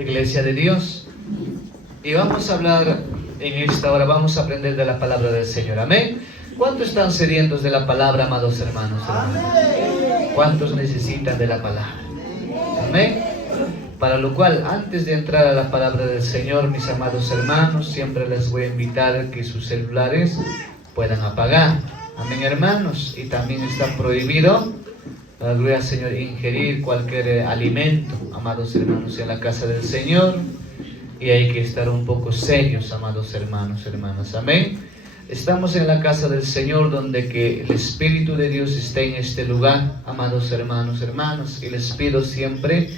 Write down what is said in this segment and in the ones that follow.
Iglesia de Dios. Y vamos a hablar en esta hora, vamos a aprender de la palabra del Señor. Amén. ¿Cuántos están sedientos de la palabra, amados hermanos? ¿Cuántos necesitan de la palabra? Amén. Para lo cual, antes de entrar a la palabra del Señor, mis amados hermanos, siempre les voy a invitar a que sus celulares puedan apagar. Amén, hermanos. Y también está prohibido, gloria al Señor, ingerir cualquier alimento, amados hermanos, en la casa del Señor. Y hay que estar un poco serios, amados hermanos, hermanas. Amén. Estamos en la casa del Señor, donde que el Espíritu de Dios está en este lugar, amados hermanos, hermanas. Y les pido siempre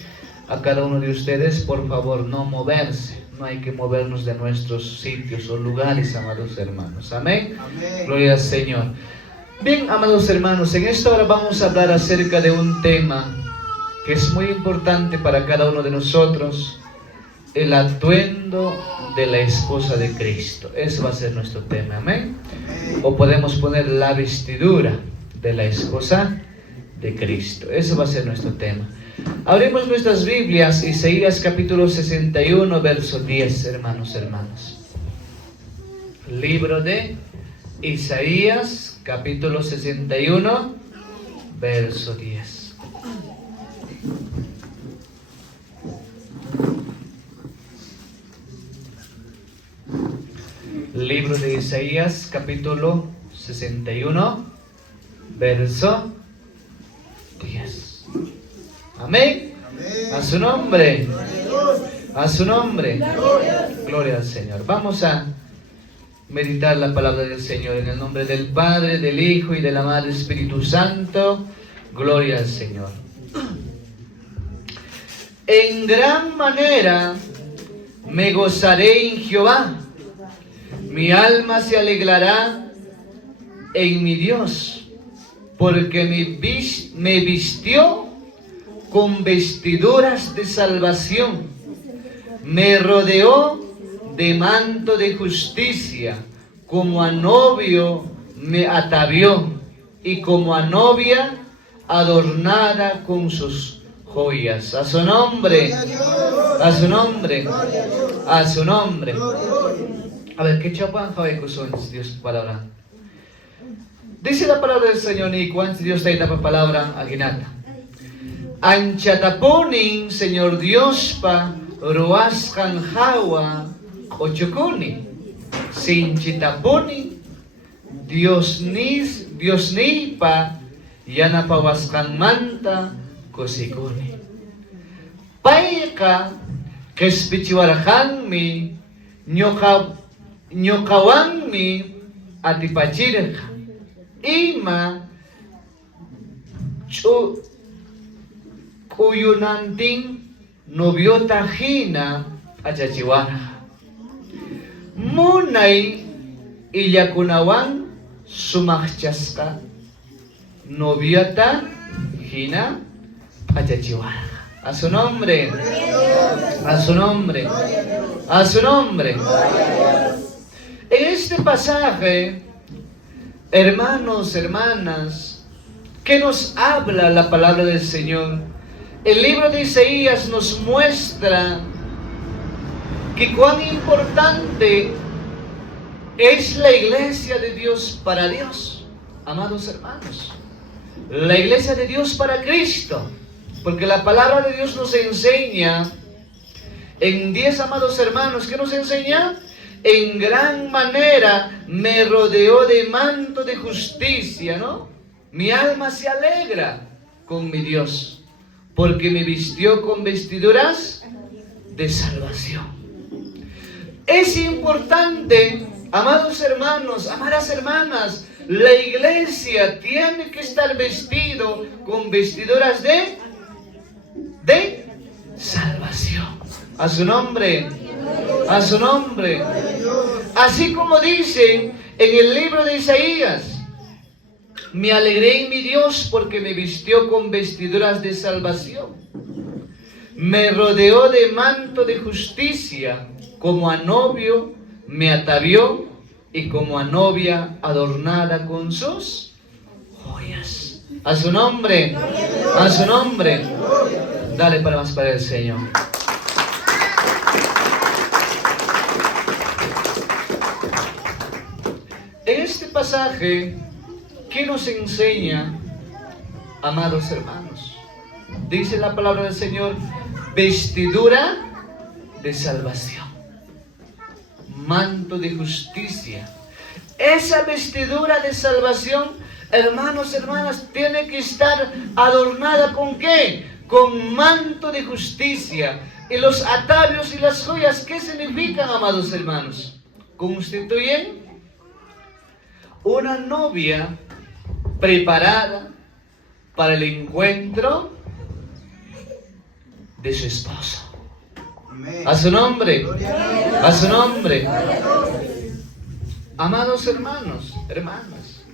a cada uno de ustedes, por favor, no moverse. No hay que movernos de nuestros sitios o lugares, amados hermanos. Amén. Amén. Gloria al Señor. Bien, amados hermanos, en esta hora vamos a hablar acerca de un tema que es muy importante para cada uno de nosotros: el atuendo de la esposa de Cristo. Ese va a ser nuestro tema. Amén. O podemos poner la vestidura de la esposa de Cristo. Ese va a ser nuestro tema. Abrimos nuestras Biblias, Isaías capítulo 61, verso 10, hermanos, hermanas. Libro de Isaías capítulo 61, verso 10. Libro de Isaías capítulo 61, verso 10. Amén. Amén. A su nombre. A su nombre. Gloria al Señor. Vamos a meditar la palabra del Señor en el nombre del Padre, del Hijo y del amado Espíritu Santo. Gloria al Señor. En gran manera me gozaré en Jehová. Mi alma se alegrará en mi Dios, porque me vistió con vestiduras de salvación, me rodeó de manto de justicia, como a novio me atavió, y como a novia adornada con sus joyas. A su nombre, a su nombre, a su nombre. A ver, ¿qué chapan son Dios palabra? Dice la palabra del Señor, y cuántos Dios te da palabra aguinata. Anchataponin, Señor Dios pa ruaskan hawa ochukuni. Sinchitaponi, Dios ni pa yanapawaskan manta kosikuni. Paika kespichiwarhanmi nyokawanmi atipachirka. Ima kuyunanting noviota hina achachiwana. Munay iyakunawan sumachchaska noviota hina achachiwana. A su nombre, a su nombre, a su nombre. En este pasaje, hermanos, hermanas, ¿qué nos habla la palabra del Señor? El libro de Isaías nos muestra que cuán importante es la iglesia de Dios para Dios, amados hermanos. La iglesia de Dios para Cristo. Porque la palabra de Dios nos enseña en 10, amados hermanos, ¿qué nos enseña? En gran manera me rodeó de manto de justicia, ¿no? Mi alma se alegra con mi Dios, porque me vistió con vestiduras de salvación. Es importante, amados hermanos, amadas hermanas, la iglesia tiene que estar vestido con vestiduras de salvación. A su nombre, a su nombre. Así como dice en el libro de Isaías, me alegré en mi Dios porque me vistió con vestiduras de salvación. Me rodeó de manto de justicia, como a novio me atavió y como a novia adornada con sus joyas. A su nombre, a su nombre. Dale palmas para el Señor. pasaje, ¿qué nos enseña, amados hermanos? Dice la palabra del Señor, vestidura de salvación, manto de justicia. Esa vestidura de salvación, hermanos, hermanas, tiene que estar adornada ¿con qué? Con manto de justicia. Y los atavios y las joyas, ¿qué significan, amados hermanos? Constituyen una novia preparada para el encuentro de su esposo. A su nombre, a su nombre. Amados hermanos, hermanas,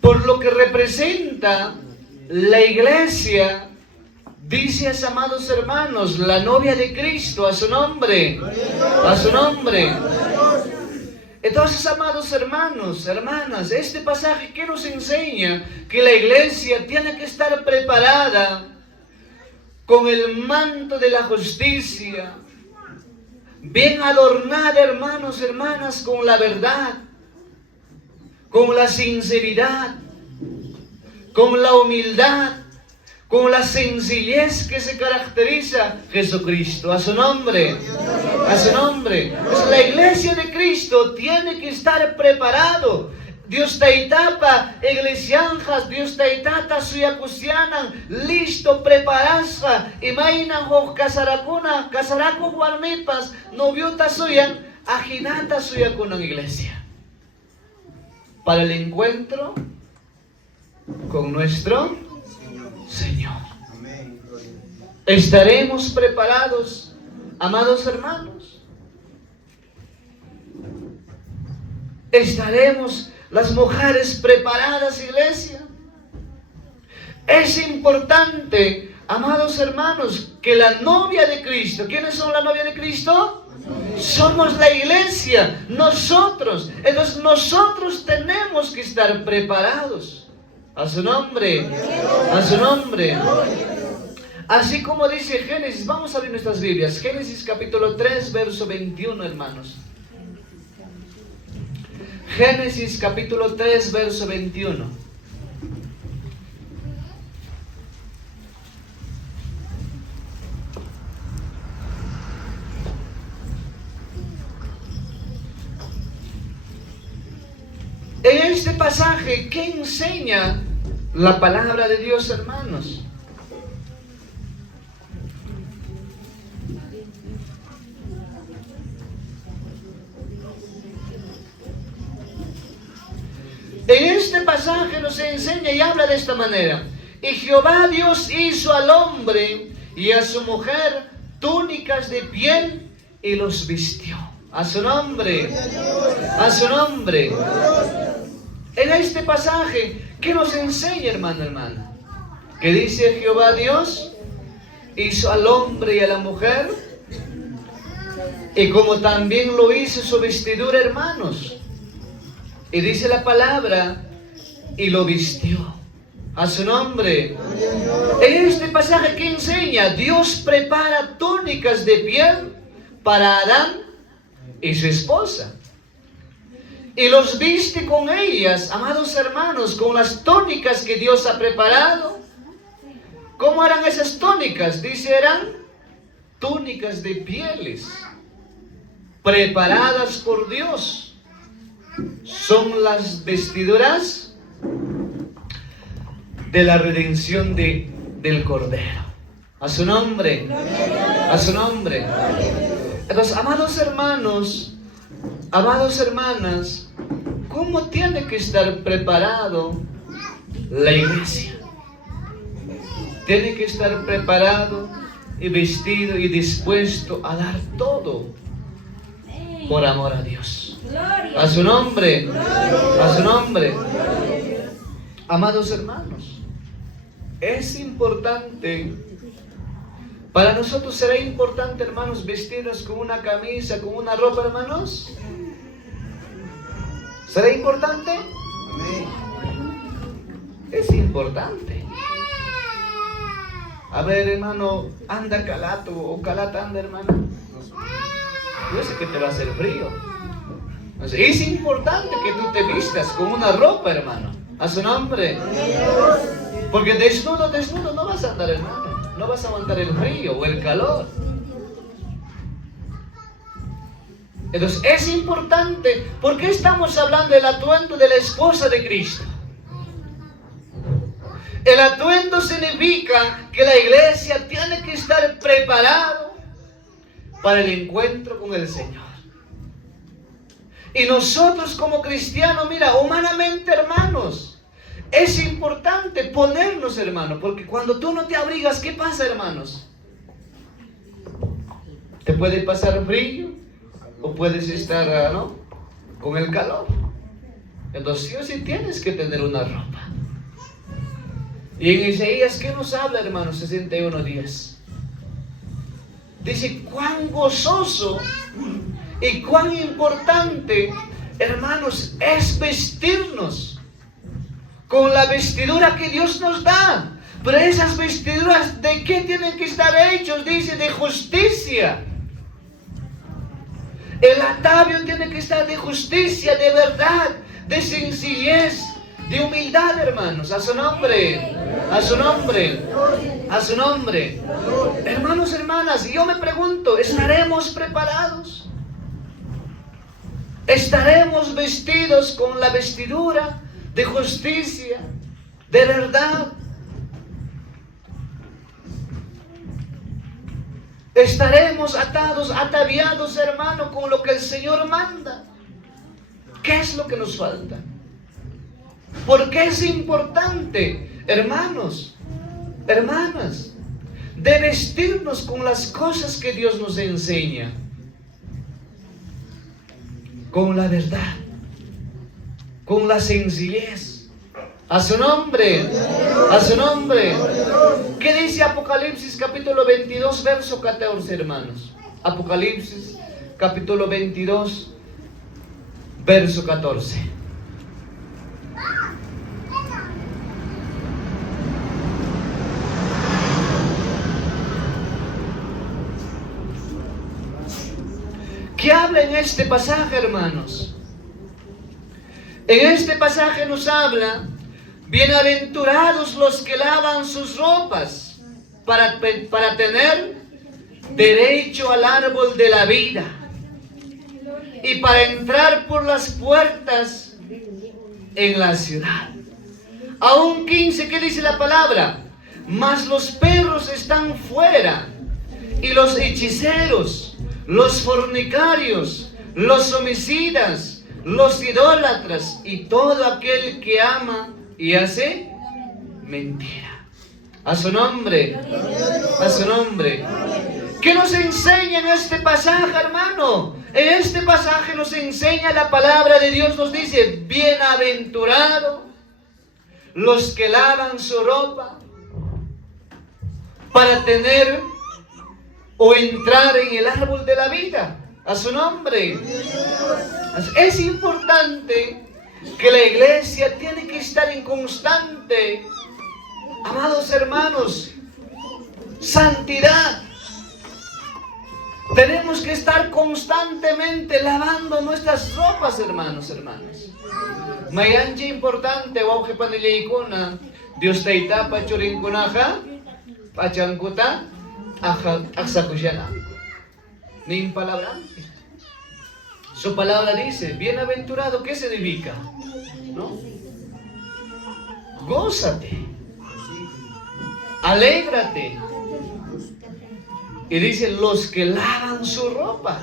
por lo que representa la iglesia, dice, amados hermanos, la novia de Cristo, a su nombre, a su nombre. Entonces, amados hermanos, hermanas, este pasaje que nos enseña que la iglesia tiene que estar preparada con el manto de la justicia, bien adornada, hermanos, hermanas, con la verdad, con la sinceridad, con la humildad, con la sencillez que se caracteriza a Jesucristo. A su nombre, a su nombre. Pues la iglesia de Cristo tiene que estar preparado. Dios taitapa, iglesianjas, Dios taitata, suyacusianan, listo, preparasja, imainan, casaracuna, casaraco, guarmipas, noviota suyan, ajinata suyacunan iglesia. Para el encuentro con nuestro Señor. ¿Estaremos preparados, amados hermanos? ¿Estaremos las mujeres preparadas, iglesia? Es importante, amados hermanos, que la novia de Cristo, ¿quiénes son la novia de Cristo? Somos la iglesia, nosotros. Entonces nosotros tenemos que estar preparados. A su nombre, a su nombre. Así como dice Génesis, vamos a abrir nuestras Biblias. Génesis capítulo 3, verso 21, hermanos. Génesis capítulo 3, verso 21. En este pasaje, ¿qué enseña la palabra de Dios, hermanos? En este pasaje nos enseña y habla de esta manera. Y Jehová Dios hizo al hombre y a su mujer túnicas de piel y los vistió. A su nombre, a su nombre. En este pasaje, ¿qué nos enseña, hermano, hermana? Que dice Jehová Dios hizo al hombre y a la mujer, y como también lo hizo su vestidura, hermanos. Y dice la palabra, y lo vistió. A su nombre. En este pasaje, ¿qué enseña? Dios prepara túnicas de piel para Adán y su esposa. Y los viste con ellas, amados hermanos, con las túnicas que Dios ha preparado. ¿Cómo eran esas túnicas? Dice, eran túnicas de pieles, preparadas por Dios. Son las vestiduras de la redención del Cordero. A su nombre, a su nombre. Entonces, amados hermanos, amados hermanas, ¿cómo tiene que estar preparado la iglesia? Tiene que estar preparado y vestido y dispuesto a dar todo por amor a Dios. A su nombre, a su nombre. Amados hermanos, es importante, para nosotros será importante, hermanos, vestirnos con una camisa, con una ropa, hermanos. ¿Será importante? Es importante. A ver, hermano, anda calato o calata anda, hermano. Yo sé que te va a hacer frío. Es importante que tú te vistas con una ropa, hermano. A su nombre. Porque desnudo no vas a andar, hermano. No vas a aguantar el frío o el calor. Entonces es importante. ¿Por qué estamos hablando del atuendo de la esposa de Cristo? El atuendo significa que la iglesia tiene que estar preparado para el encuentro con el Señor. Y nosotros como cristianos, mira, humanamente, hermanos, es importante ponernos, hermanos, porque cuando tú no te abrigas, ¿qué pasa, hermanos? Te puede pasar frío o puedes estar, ¿no?, con el calor. Entonces sí o sí tienes que tener una ropa. Y en Isaías, ¿qué nos habla, hermanos? 61 días. Dice, cuán gozoso y cuán importante, hermanos, es vestirnos con la vestidura que Dios nos da. Pero esas vestiduras, ¿de qué tienen que estar hechos? Dice, de justicia. El atavío tiene que estar de justicia, de verdad, de sencillez, de humildad, hermanos. A su nombre. A su nombre. A su nombre. Hermanos, hermanas, yo me pregunto, ¿estaremos preparados? ¿Estaremos vestidos con la vestidura de justicia, de verdad? ¿Estaremos ataviados, hermano, con lo que el Señor manda? ¿Qué es lo que nos falta? ¿Por qué es importante, hermanos, hermanas, de vestirnos con las cosas que Dios nos enseña? Con la verdad, con la sencillez. A su nombre, a su nombre. ¿Qué dice Apocalipsis capítulo 22, verso 14, hermanos? Apocalipsis capítulo 22, verso 14. ¿Qué habla en este pasaje, hermanos? En este pasaje nos habla, bienaventurados los que lavan sus ropas para tener derecho al árbol de la vida y para entrar por las puertas en la ciudad. Aún 15, ¿qué dice la palabra? Mas los perros están fuera, y los hechiceros, los fornicarios, los homicidas, los idólatras y todo aquel que ama y hace mentira. A su nombre, a su nombre. ¿Qué nos enseña en este pasaje, hermano? En este pasaje nos enseña la palabra de Dios, nos dice, bienaventurados los que lavan su ropa para tener o entrar en el árbol de la vida. A su nombre. Es importante que la iglesia tiene que estar en constante, amados hermanos, santidad. Tenemos que estar constantemente lavando nuestras ropas, hermanos, hermanas. Mayanje importante, wauke panilay Dios te itapa churinkunaja, pachankuta, aksakushana. Ni palabra. Su palabra dice, bienaventurado, ¿qué significa? ¿No? Gózate, alégrate. Y dice, los que lavan su ropa.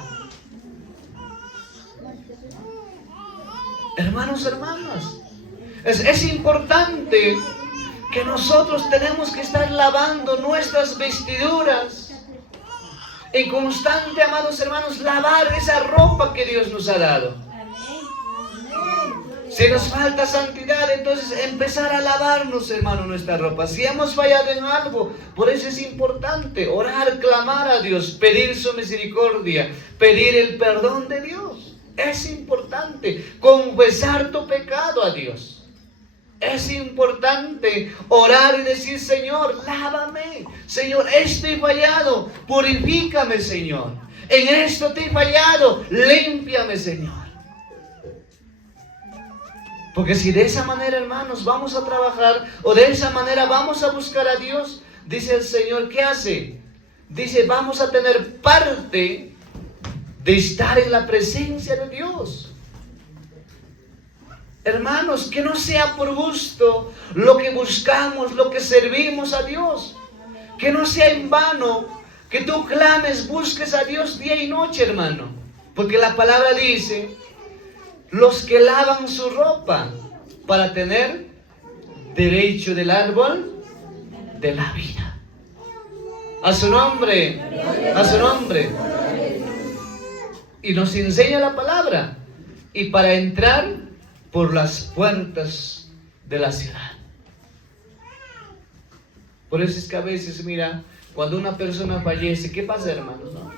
Hermanos, hermanas, es importante que nosotros tenemos que estar lavando nuestras vestiduras. En constante, amados hermanos, lavar esa ropa que Dios nos ha dado. Si nos falta santidad, entonces empezar a lavarnos, hermano, nuestra ropa. Si hemos fallado en algo, por eso es importante orar, clamar a Dios, pedir su misericordia, pedir el perdón de Dios. Es importante confesar tu pecado a Dios. Es importante orar y decir, Señor, lávame. Señor, esto he fallado, purifícame, Señor. En esto te he fallado, límpiame, Señor. Porque si de esa manera, hermanos, vamos a trabajar, o de esa manera vamos a buscar a Dios, dice el Señor, ¿qué hace? Dice, vamos a tener parte de estar en la presencia de Dios. Hermanos, que no sea por gusto lo que buscamos, lo que servimos a Dios. Que no sea en vano que tú clames, busques a Dios día y noche, hermano. Porque la palabra dice, los que lavan su ropa para tener derecho del árbol de la vida. A su nombre, a su nombre. Y nos enseña la palabra. Y para entrar por las puertas de la ciudad. Por eso es que a veces, mira, cuando una persona fallece, ¿qué pasa, hermanos? ¿No?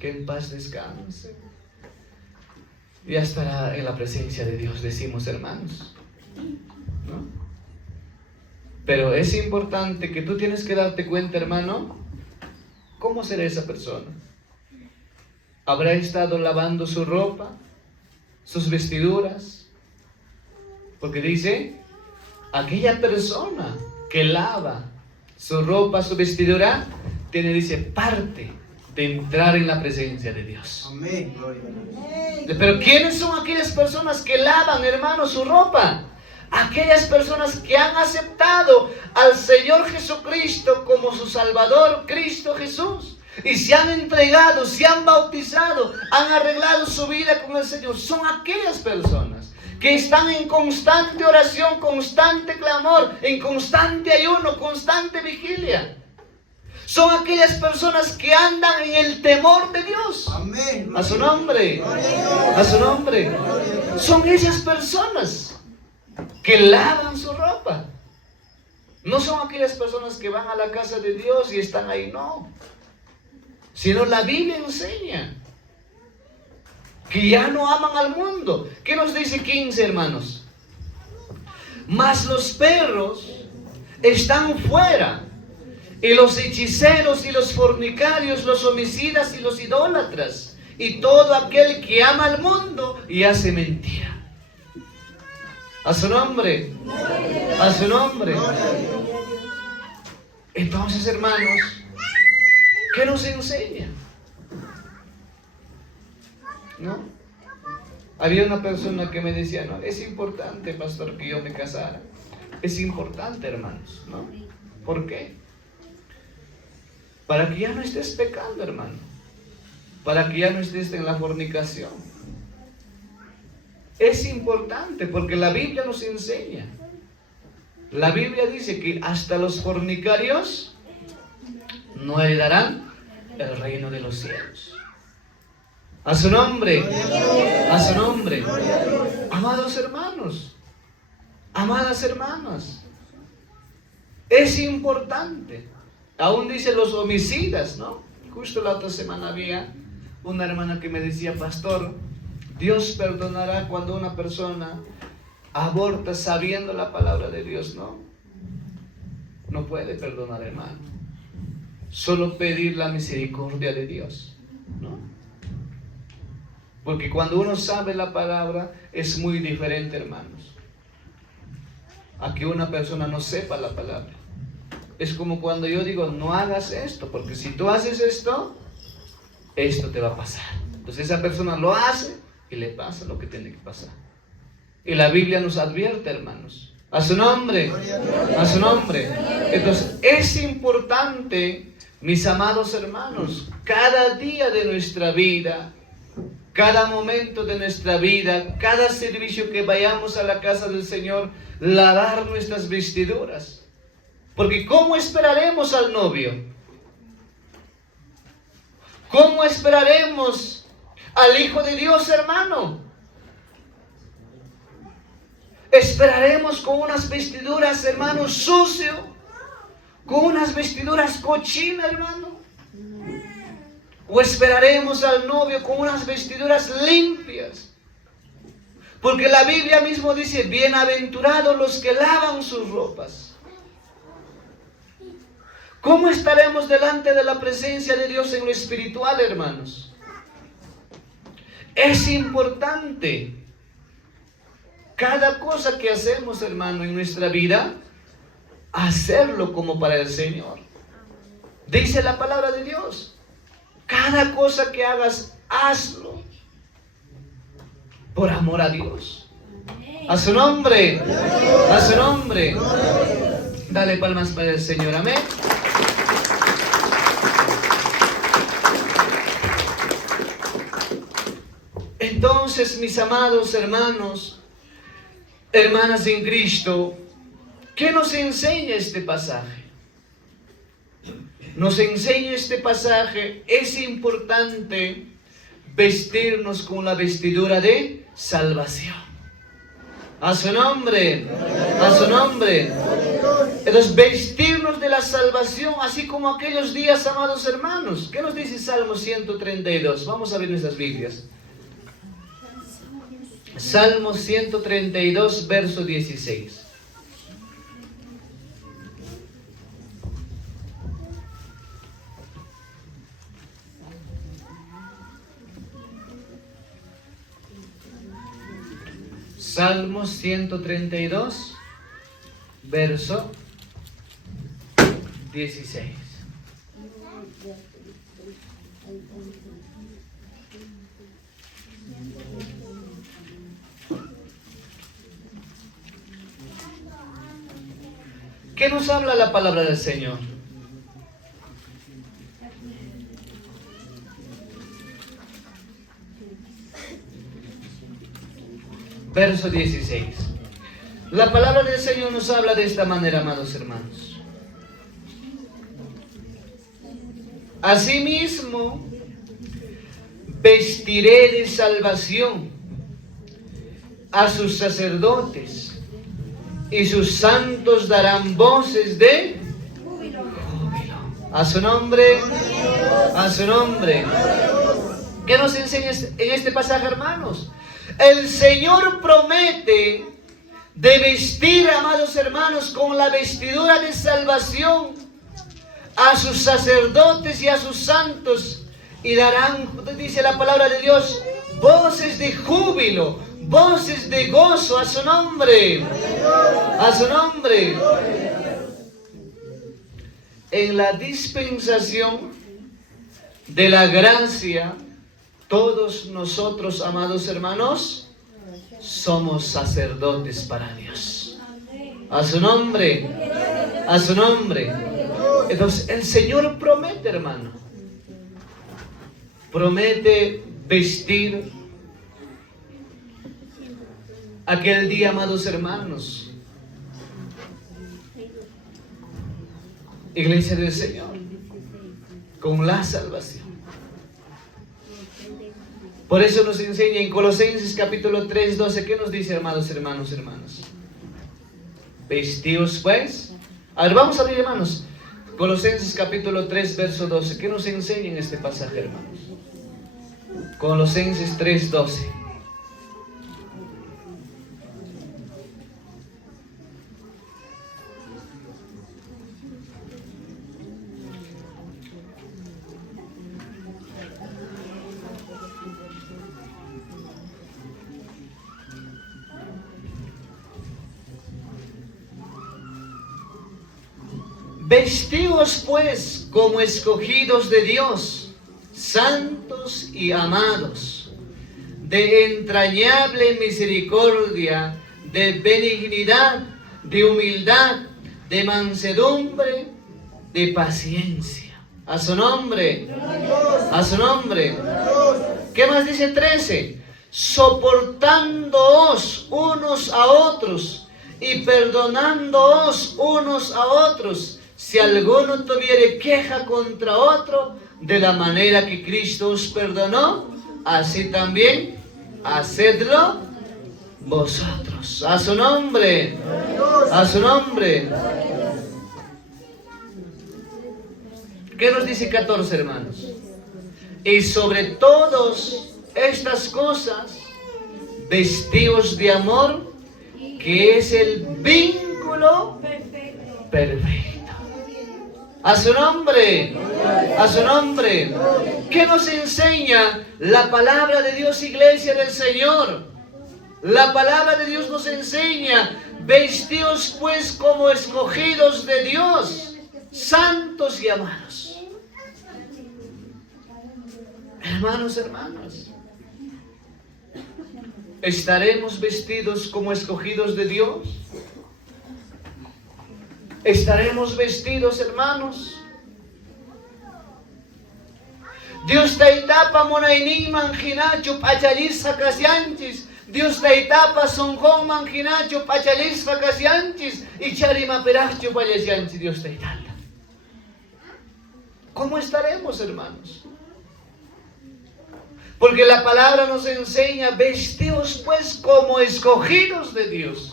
Que en paz descanse. Ya estará en la presencia de Dios, decimos, hermanos, ¿no? Pero es importante que tú tienes que darte cuenta, hermano, ¿cómo será esa persona? ¿Habrá estado lavando su ropa, sus vestiduras? Porque dice, aquella persona que lava su ropa, su vestidura, tiene, dice, parte de entrar en la presencia de Dios. Amén. Pero ¿quiénes son aquellas personas que lavan, hermanos, su ropa? Aquellas personas que han aceptado al Señor Jesucristo como su Salvador, Cristo Jesús, y se han entregado, se han bautizado, han arreglado su vida con el Señor. Son aquellas personas que están en constante oración, constante clamor, en constante ayuno, constante vigilia. Son aquellas personas que andan en el temor de Dios. Amén. A su nombre. A su nombre. Son esas personas que lavan su ropa. No son aquellas personas que van a la casa de Dios y están ahí, no. Sino la Biblia enseña que ya no aman al mundo. ¿Qué nos dice 15, hermanos? Mas los perros están fuera, y los hechiceros y los fornicarios, los homicidas y los idólatras, y todo aquel que ama al mundo y hace mentira. A su nombre. A su nombre. Entonces, hermanos, ¿qué nos enseña? ¿No? Había una persona que me decía, no, es importante, pastor, que yo me casara. Es importante, hermanos, ¿no? ¿Por qué? Para que ya no estés pecando, hermano. Para que ya no estés en la fornicación. Es importante porque la Biblia nos enseña. La Biblia dice que hasta los fornicarios no heredarán el reino de los cielos. A su nombre. A su nombre. Amados hermanos. Amadas hermanas. Es importante. Aún dice los homicidas, ¿no? Justo la otra semana había una hermana que me decía, pastor, Dios perdonará cuando una persona aborta sabiendo la palabra de Dios, ¿no? No puede perdonar, hermano. Solo pedir la misericordia de Dios, ¿no? Porque cuando uno sabe la palabra es muy diferente, hermanos, a que una persona no sepa la palabra. Es como cuando yo digo, no hagas esto, porque si tú haces esto, esto te va a pasar. Entonces esa persona lo hace y le pasa lo que tiene que pasar. Y la Biblia nos advierte, hermanos. A su nombre. A su nombre. Entonces es importante, mis amados hermanos, cada día de nuestra vida, cada momento de nuestra vida, cada servicio que vayamos a la casa del Señor, lavar nuestras vestiduras. Porque ¿cómo esperaremos al novio? ¿Cómo esperaremos al Hijo de Dios, hermano? Esperaremos con unas vestiduras, hermano, sucio, con unas vestiduras cochinas, hermano. O esperaremos al novio con unas vestiduras limpias. Porque la Biblia mismo dice, bienaventurados los que lavan sus ropas. ¿Cómo estaremos delante de la presencia de Dios en lo espiritual, hermanos? Es importante Cada cosa que hacemos, hermano, en nuestra vida, hacerlo como para el Señor. Dice la palabra de Dios. Cada cosa que hagas, hazlo por amor a Dios. A su nombre. A su nombre. Dale palmas para el Señor. Amén. Entonces, mis amados hermanos, hermanas en Cristo, ¿qué nos enseña este pasaje? Nos enseña este pasaje, es importante vestirnos con la vestidura de salvación. A su nombre, a su nombre. Entonces, vestirnos de la salvación, así como aquellos días, amados hermanos. ¿Qué nos dice Salmo 132? Vamos a ver nuestras Biblias. Salmo 132, verso 16. Salmo 132, verso 16. ¿Qué nos habla la palabra del Señor? Verso 16. La palabra del Señor nos habla de esta manera, amados hermanos. Asimismo, vestiré de salvación a sus sacerdotes, y sus santos darán voces de júbilo. A su nombre, a su nombre. ¿Qué nos enseña en este pasaje, hermanos? El Señor promete de vestir, amados hermanos, con la vestidura de salvación a sus sacerdotes y a sus santos, y darán, dice la palabra de Dios, voces de júbilo, voces de gozo. A su nombre, a su nombre. En la dispensación de la gracia, todos nosotros, amados hermanos, somos sacerdotes para Dios. A su nombre, a su nombre. Entonces, el Señor promete, hermano, promete vestir aquel día, amados hermanos, iglesia del Señor, con la salvación. Por eso nos enseña en Colosenses capítulo 3, 12, ¿qué nos dice, amados hermanos, hermanas? Vestíos pues. A ver, vamos a abrir, hermanos. Colosenses capítulo 3, verso 12. ¿Qué nos enseña en este pasaje, hermanos? Colosenses 3, 12. Vestíos pues como escogidos de Dios, santos y amados, de entrañable misericordia, de benignidad, de humildad, de mansedumbre, de paciencia. A su nombre, a su nombre. ¿Qué más dice 13? Soportándoos unos a otros y perdonándoos unos a otros, si alguno tuviere queja contra otro, de la manera que Cristo os perdonó, así también hacedlo vosotros. A su nombre, a su nombre. ¿Qué nos dice 14, hermanos? Y sobre todas estas cosas, vestíos de amor, que es el vínculo perfecto. A su nombre, a su nombre. ¿Qué nos enseña la palabra de Dios, iglesia del Señor? La palabra de Dios nos enseña: vestidos pues como escogidos de Dios, santos y amados. Hermanos, hermanas, ¿estaremos vestidos como escogidos de Dios? ¿Estaremos vestidos, hermanos? Dios taitapa monainin manjinacho pachalis sakasianchis. Dios taitapa sonjón manjinacho pachalis sakasianchis. Y charima peracho payasianchis Dios taitata. ¿Cómo estaremos, hermanos? Porque la palabra nos enseña: vestidos pues como escogidos de Dios.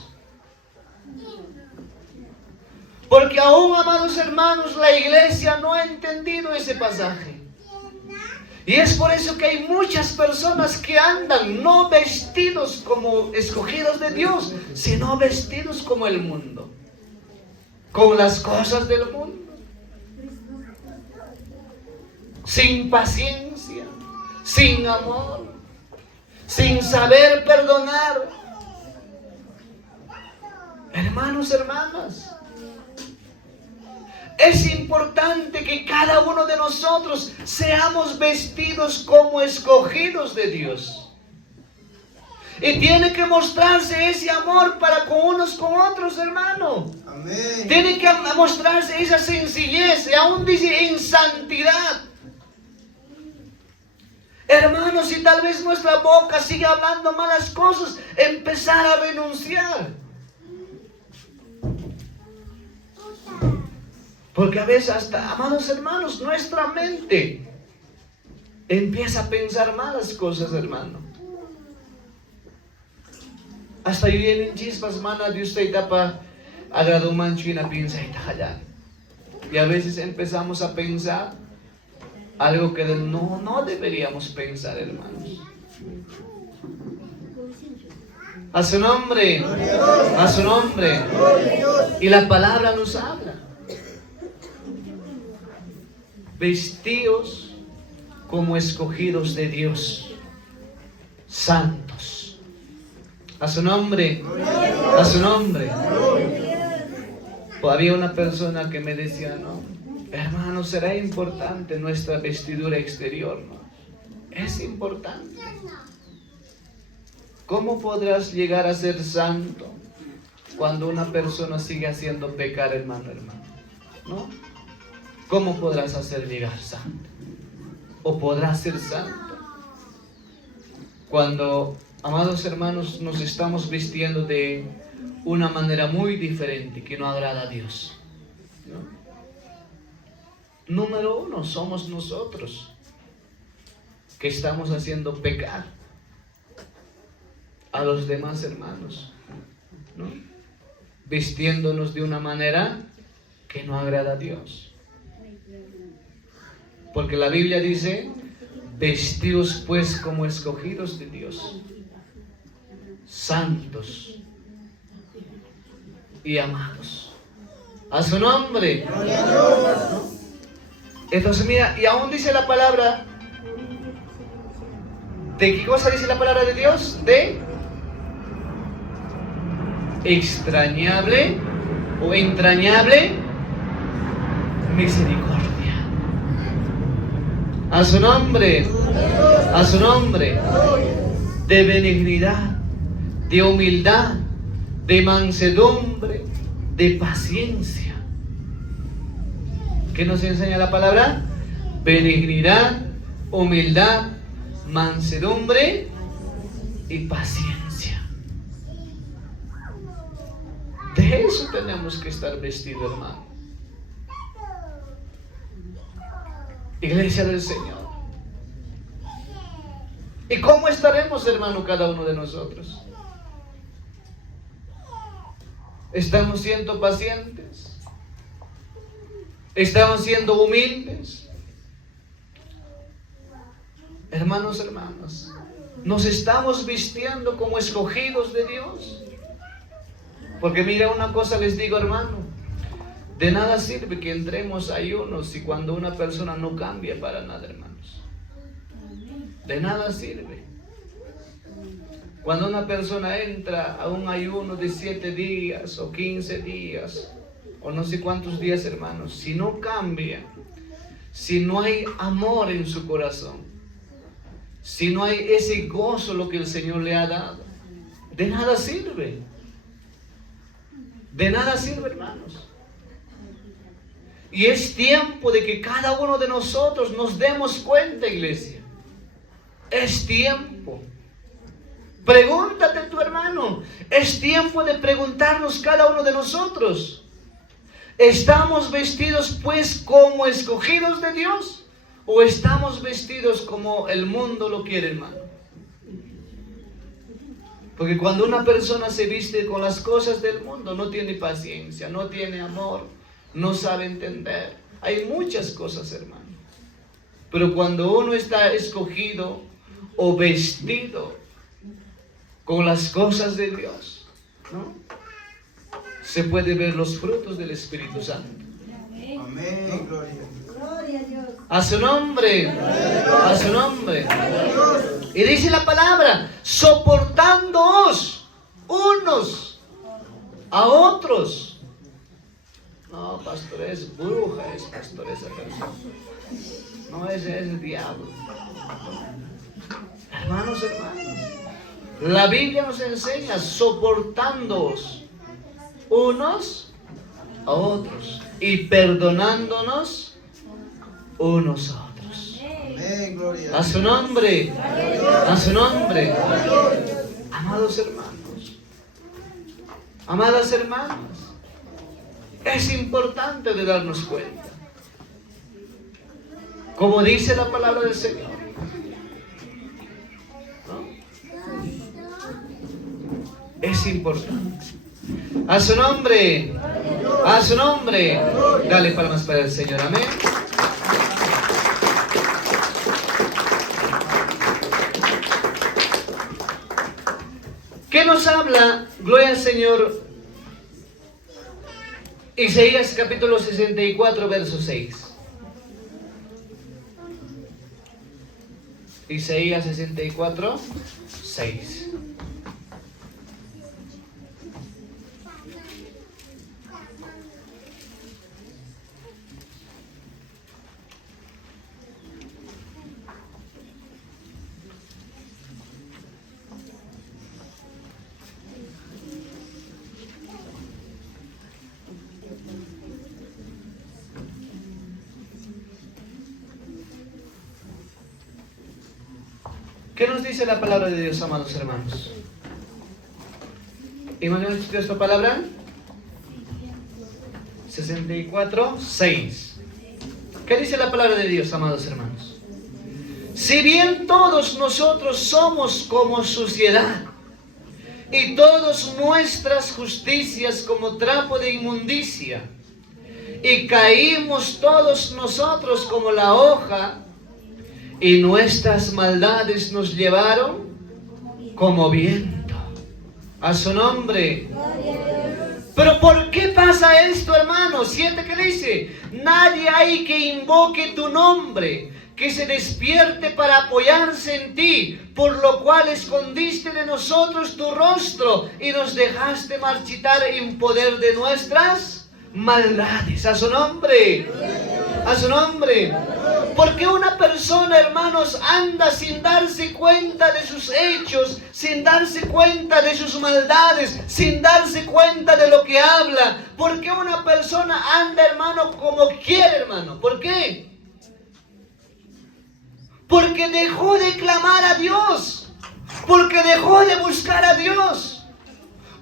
Porque aún, amados hermanos, la iglesia no ha entendido ese pasaje. Y es por eso que hay muchas personas que andan no vestidos como escogidos de Dios, sino vestidos como el mundo, con las cosas del mundo, sin paciencia, sin amor, sin saber perdonar. Hermanos, hermanas, es importante que cada uno de nosotros seamos vestidos como escogidos de Dios. Y tiene que mostrarse ese amor para con unos con otros, hermano. Amén. Tiene que mostrarse esa sencillez, y aún dice en santidad. Hermanos, si tal vez nuestra boca sigue hablando malas cosas, empezar a renunciar. Porque a veces hasta, amados hermanos, nuestra mente empieza a pensar malas cosas, hermano. Hasta yo vienen chispas, mana, de usted tapa agrado mancho y na piensa y tajallán. Y a veces empezamos a pensar algo que no deberíamos pensar, hermanos. A su nombre, a su nombre. Y la palabra nos habla: vestidos como escogidos de Dios, santos. A su nombre, a su nombre. Había una persona que me decía: no, hermano, será importante nuestra vestidura exterior, ¿no? Es importante. ¿Cómo podrás llegar a ser santo cuando una persona sigue haciendo pecar, hermano? ¿No? ¿Cómo podrás hacer llegar santo? ¿O podrás ser santo cuando, amados hermanos, nos estamos vistiendo de una manera muy diferente que no agrada a Dios? ¿No? Número uno, somos nosotros que estamos haciendo pecar a los demás hermanos, ¿no? Vistiéndonos de una manera que no agrada a Dios. Porque la Biblia dice: vestidos pues como escogidos de Dios, santos y amados. A su nombre. Entonces mira, y aún dice la palabra, ¿de qué cosa dice la palabra de Dios? De extrañable o entrañable misericordia. A su nombre, a su nombre. De benignidad, de humildad, de mansedumbre, de paciencia. ¿Qué nos enseña la palabra? Benignidad, humildad, mansedumbre y paciencia. De eso tenemos que estar vestidos, hermano. Iglesia del Señor. ¿Y cómo estaremos, hermano, cada uno de nosotros? ¿Estamos siendo pacientes? ¿Estamos siendo humildes? Hermanos, hermanas, ¿nos estamos vistiendo como escogidos de Dios? Porque mira, una cosa les digo, hermano: de nada sirve que entremos a ayunos si cuando una persona no cambia para nada, hermanos. De nada sirve. Cuando una persona entra a un ayuno de 7 días o 15 días, o no sé cuántos días, hermanos, si no cambia, si no hay amor en su corazón, si no hay ese gozo lo que el Señor le ha dado, de nada sirve. De nada sirve, hermanos. Y es tiempo de que cada uno de nosotros nos demos cuenta, iglesia. Es tiempo. Pregúntate, tu hermano. Es tiempo de preguntarnos cada uno de nosotros. ¿Estamos vestidos pues como escogidos de Dios? ¿O estamos vestidos como el mundo lo quiere, hermano? Porque cuando una persona se viste con las cosas del mundo, no tiene paciencia, no tiene amor, no sabe entender. Hay muchas cosas, hermano. Pero cuando uno está escogido o vestido con las cosas de Dios, ¿no?, se puede ver los frutos del Espíritu Santo. Amén. Gloria a Dios. A su nombre. A su nombre. Y dice la palabra, soportándoos unos a otros. No, pastor, es bruja, es pastor esa persona. No, ese es el diablo. Hermanos, la Biblia nos enseña soportándoos unos a otros y perdonándonos unos a otros. Amén, gloria. A su nombre. A su nombre. Amados hermanos, amadas hermanas, es importante de darnos cuenta. Como dice la palabra del Señor, ¿no? Es importante. A su nombre. A su nombre. Dale palmas para el Señor. Amén. ¿Qué nos habla? Gloria al Señor. Isaías capítulo 64, verso 6. Isaías 64, 6. ¿Qué nos dice la palabra de Dios, amados hermanos? ¿Imagínate usted esta palabra? 64, 6. ¿Qué dice la palabra de Dios, amados hermanos? Si bien todos nosotros somos como suciedad, y todas nuestras justicias como trapo de inmundicia, y caímos todos nosotros como la hoja, y nuestras maldades nos llevaron como viento. A su nombre. Pero ¿por qué pasa esto, hermanos? Siente que dice, nadie hay que invoque tu nombre, que se despierte para apoyarse en ti, por lo cual escondiste de nosotros tu rostro y nos dejaste marchitar en poder de nuestras maldades. A su nombre. A su nombre. Porque una persona, hermanos, anda sin darse cuenta de sus hechos, sin darse cuenta de sus maldades, sin darse cuenta de lo que habla. Porque una persona anda, hermano, como quiere, hermano. ¿Por qué? Porque dejó de clamar a Dios. Porque dejó de buscar a Dios.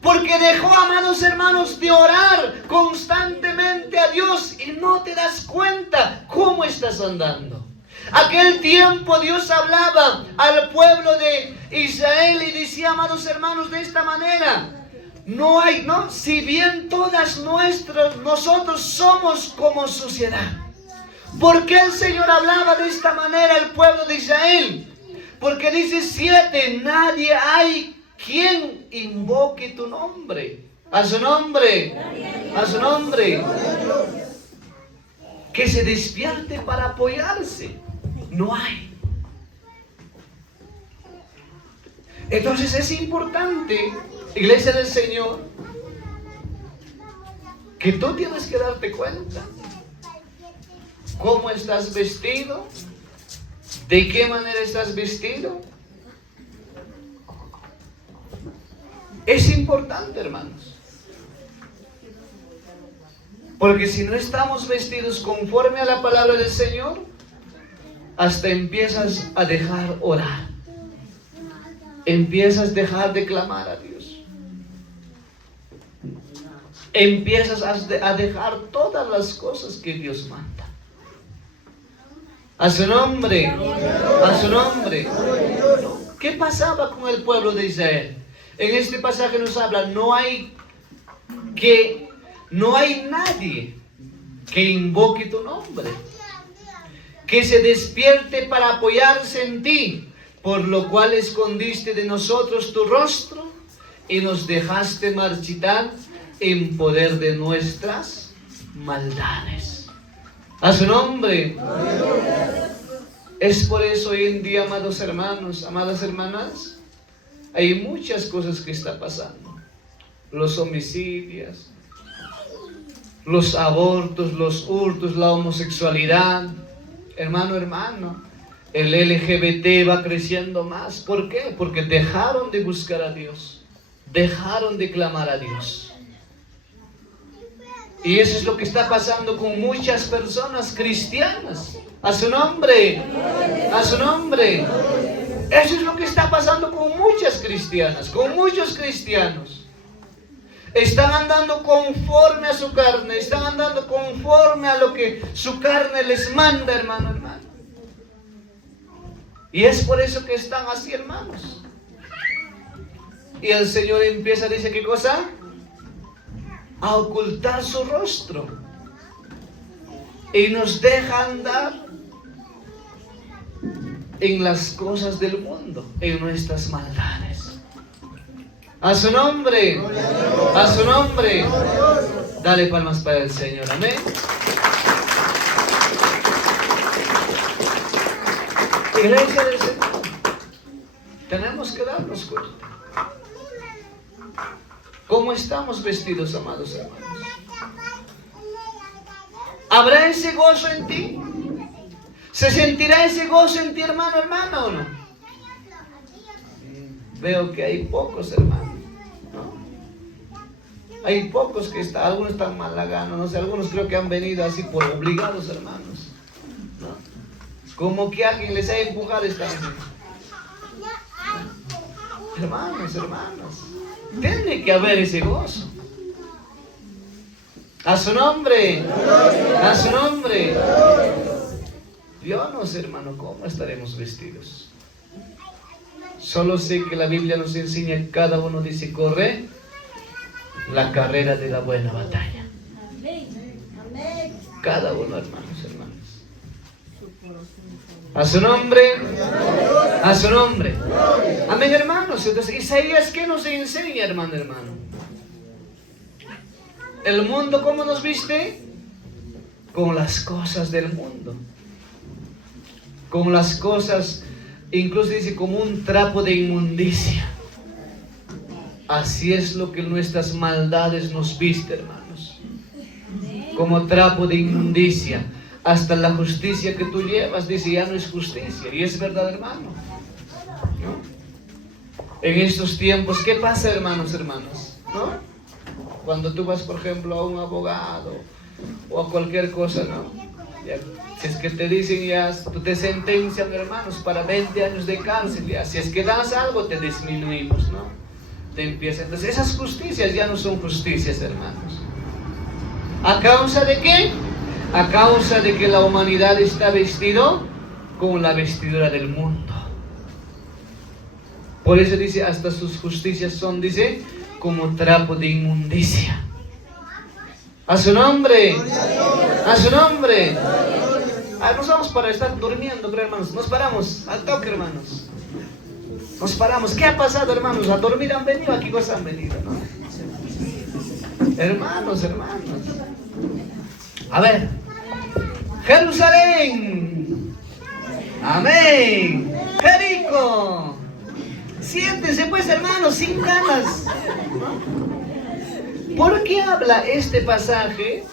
Porque dejó, amados hermanos, de orar constantemente a Dios y no te das cuenta cómo estás andando. Aquel tiempo Dios hablaba al pueblo de Israel y decía, amados hermanos, de esta manera. No hay, ¿no? Si bien todas nosotros somos como suciedad. ¿Por qué el Señor hablaba de esta manera al pueblo de Israel? Porque dice 7, nadie hay quien invoque tu nombre. A su nombre. A su nombre. Que se despierte para apoyarse. No hay. Entonces es importante, iglesia del Señor, que tú tienes que darte cuenta cómo estás vestido, de qué manera estás vestido. Es importante, hermanos. Porque si no estamos vestidos conforme a la palabra del Señor, hasta empiezas a dejar orar. Empiezas a dejar de clamar a Dios. Empiezas a dejar todas las cosas que Dios manda. A su nombre, a su nombre. ¿Qué pasaba con el pueblo de Israel? En este pasaje nos habla, no hay nadie que invoque tu nombre, que se despierte para apoyarse en ti, por lo cual escondiste de nosotros tu rostro y nos dejaste marchitar en poder de nuestras maldades. A su nombre. Es por eso hoy en día, amados hermanos, amadas hermanas, hay muchas cosas que están pasando. Los homicidios, los abortos, los hurtos, la homosexualidad. Hermano, el LGBT va creciendo más. ¿Por qué? Porque dejaron de buscar a Dios, dejaron de clamar a Dios. Y eso es lo que está pasando con muchas personas cristianas. A su nombre, a su nombre. Eso es lo que está pasando con muchas cristianas, con muchos cristianos. Están andando conforme a su carne, están andando conforme a lo que su carne les manda, hermano. Y es por eso que están así, hermanos. Y el Señor empieza, dice, ¿qué cosa? A ocultar su rostro. Y nos deja andar en las cosas del mundo, en nuestras maldades. A su nombre, a su nombre. Dale palmas para el Señor, amén. Iglesia del Señor, tenemos que darnos cuenta cómo estamos vestidos, amados hermanos. ¿Habrá ese gozo en ti? ¿Se sentirá ese gozo en ti, hermana, o no? Veo que hay pocos, hermanos, ¿no? Hay pocos que están, algunos están malaganos, no sé, algunos creo que han venido así por obligados, hermanos, ¿no? Como que alguien les ha empujado esta vez. Hermanos, tiene que haber ese gozo. A su nombre, a su nombre. Yo no sé, hermano, cómo estaremos vestidos. Solo sé que la Biblia nos enseña, cada uno dice, corre la carrera de la buena batalla. Cada uno, hermanos. A su nombre, a su nombre. Amén, hermanos. Entonces, Isaías, ¿qué nos enseña, hermano? El mundo, ¿cómo nos viste? Con las cosas del mundo. Con las cosas, incluso dice, como un trapo de inmundicia. Así es lo que nuestras maldades nos viste, hermanos. Como trapo de inmundicia. Hasta la justicia que tú llevas, dice, ya no es justicia. Y es verdad, hermano, ¿no? En estos tiempos, ¿qué pasa, hermanos? ¿No? Cuando tú vas, por ejemplo, a un abogado o a cualquier cosa, ¿no? Ya, si es que te dicen ya, te sentencian, hermanos, para 20 años de cárcel, ya. Si es que das algo, te disminuimos, ¿no? Te empieza. Entonces, esas justicias ya no son justicias, hermanos. ¿A causa de qué? A causa de que la humanidad está vestido con la vestidura del mundo. Por eso dice, hasta sus justicias son, dice, como trapo de inmundicia. A su nombre, a su nombre. Nos vamos para estar durmiendo, pero hermanos, nos paramos, al toque, hermanos. Nos paramos. ¿Qué ha pasado, hermanos? ¿A dormir han venido? ¿A qué cosa han venido, no? Hermanos. A ver, Jerusalén, amén, Jericó, Siéntense pues, hermanos, sin ganas. ¿Por qué habla este pasaje?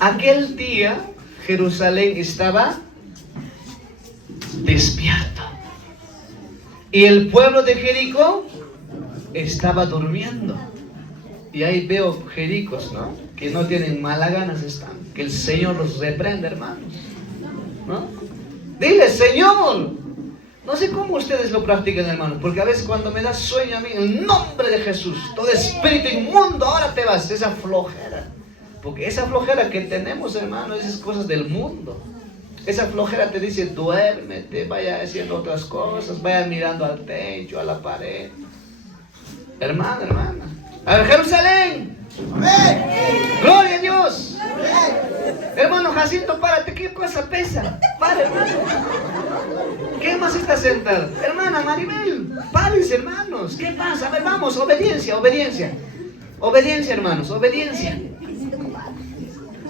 Aquel día Jerusalén estaba despierto y el pueblo de Jericó estaba durmiendo. Y ahí veo jericos, ¿no? Que no tienen mala ganas están. Que el Señor los reprenda, hermanos, ¿no? Dile, Señor. No sé cómo ustedes lo practican, hermanos, porque a veces cuando me da sueño a mí, en el nombre de Jesús, todo espíritu inmundo, ahora te vas. Esa flojera. Porque esa flojera que tenemos, hermanos, esas cosas del mundo. Esa flojera te dice, duérmete, vaya haciendo otras cosas, vaya mirando al techo, a la pared. Hermana, hermana. A ver, Jerusalén. Amén. Gloria a Dios. Amén. Hermano Jacinto, párate, ¿qué cosa pesa? Para, hermano. ¿Qué más está sentado? Hermana Maribel, párense, hermanos. ¿Qué pasa? A ver, vamos, obediencia, obediencia. Obediencia, hermanos, obediencia.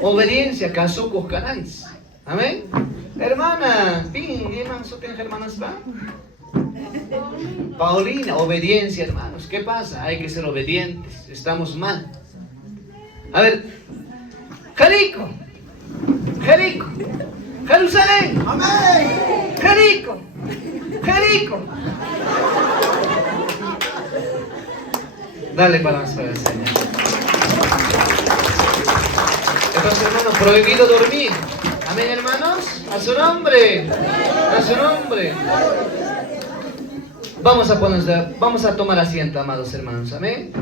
Obediencia, casucos canales. Amén. Hermana, hermanas, va. Paulina, obediencia, hermanos. ¿Qué pasa? Hay que ser obedientes. Estamos mal. A ver, Jericó, Jericó, Jerusalén. Amén. Jericó, Jericó. Dale palmas para el Señor. Entonces, hermanos, prohibido dormir. Amén, hermanos. A su nombre. A su nombre. Vamos a tomar asiento, amados hermanos. Amén.